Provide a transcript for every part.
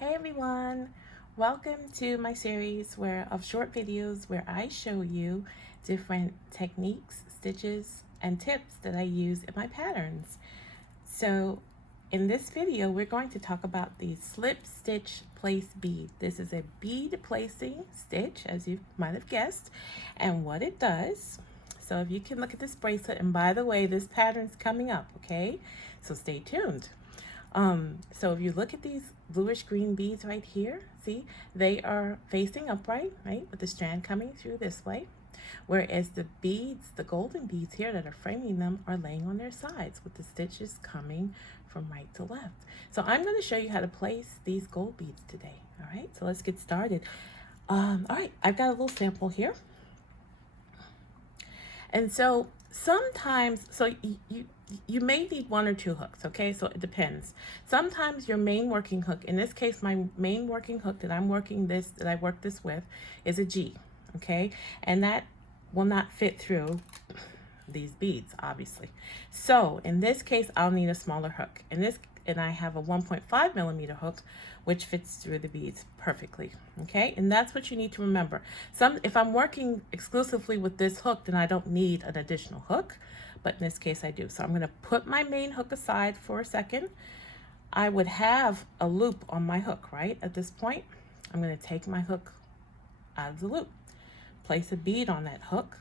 Hey everyone, welcome to my series of short videos where I show you different techniques, stitches, and tips that I use in my patterns. So in this video, we're going to talk about the slip stitch place bead. This is a bead placing stitch, as you might have guessed, and what it does. So if you can look at this bracelet, and by the way, this pattern's coming up, okay? So stay tuned. So if you look at these bluish green beads right here, see, they are facing upright, right, with the strand coming through this way, whereas the beads, the golden beads here that are framing them, are laying on their sides with the stitches coming from right to left. So I'm going to show you how to place these gold beads today. All right, so let's get started. All right, I've got a little sample here. And so sometimes, you may need one or two hooks, okay? So it depends. Sometimes your main working hook, in this case, my main working hook that I work this with is a G, okay? And that will not fit through these beads, obviously. So in this case, I'll need a smaller hook. And I have a 1.5 millimeter hook, which fits through the beads perfectly, okay? And that's what you need to remember. If I'm working exclusively with this hook, then I don't need an additional hook, but in this case I do. So I'm gonna put my main hook aside for a second. I would have a loop on my hook, right? At this point, I'm gonna take my hook out of the loop, place a bead on that hook,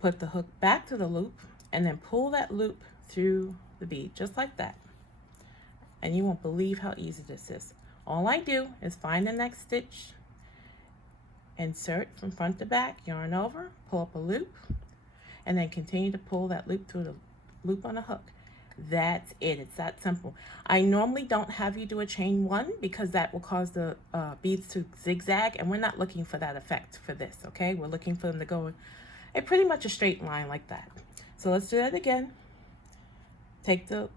put the hook back to the loop, and then pull that loop through the bead, just like that. And you won't believe how easy this is. All I do is find the next stitch, insert from front to back, yarn over, pull up a loop, and then continue to pull that loop through the loop on the hook. That's it. It's that simple. I normally don't have you do a chain one because that will cause the beads to zigzag, and we're not looking for that effect for this, okay? We're looking for them to go in pretty much a straight line like that. So let's do that again. Take the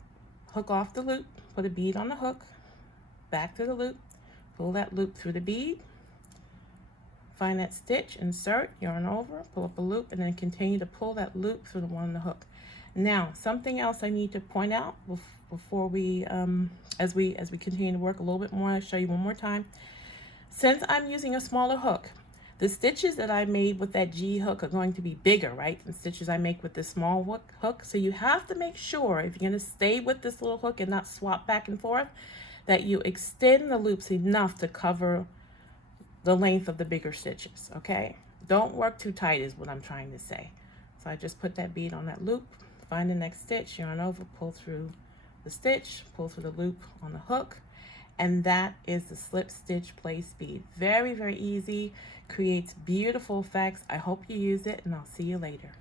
hook off the loop, put a bead on the hook, back to the loop, pull that loop through the bead, find that stitch, insert, yarn over, pull up a loop, and then continue to pull that loop through the one on the hook. Now, something else I need to point out before we, as we continue to work a little bit more, I'll show you one more time. Since I'm using a smaller hook, the stitches that I made with that G hook are going to be bigger, right, than stitches I make with this small hook. So you have to make sure, if you're going to stay with this little hook and not swap back and forth, that you extend the loops enough to cover the length of the bigger stitches, okay? Don't work too tight is what I'm trying to say. So I just put that bead on that loop, find the next stitch, yarn over, pull through the stitch, pull through the loop on the hook, and that is the slip stitch place bead. Very, very easy, creates beautiful effects. I hope you use it, and I'll see you later.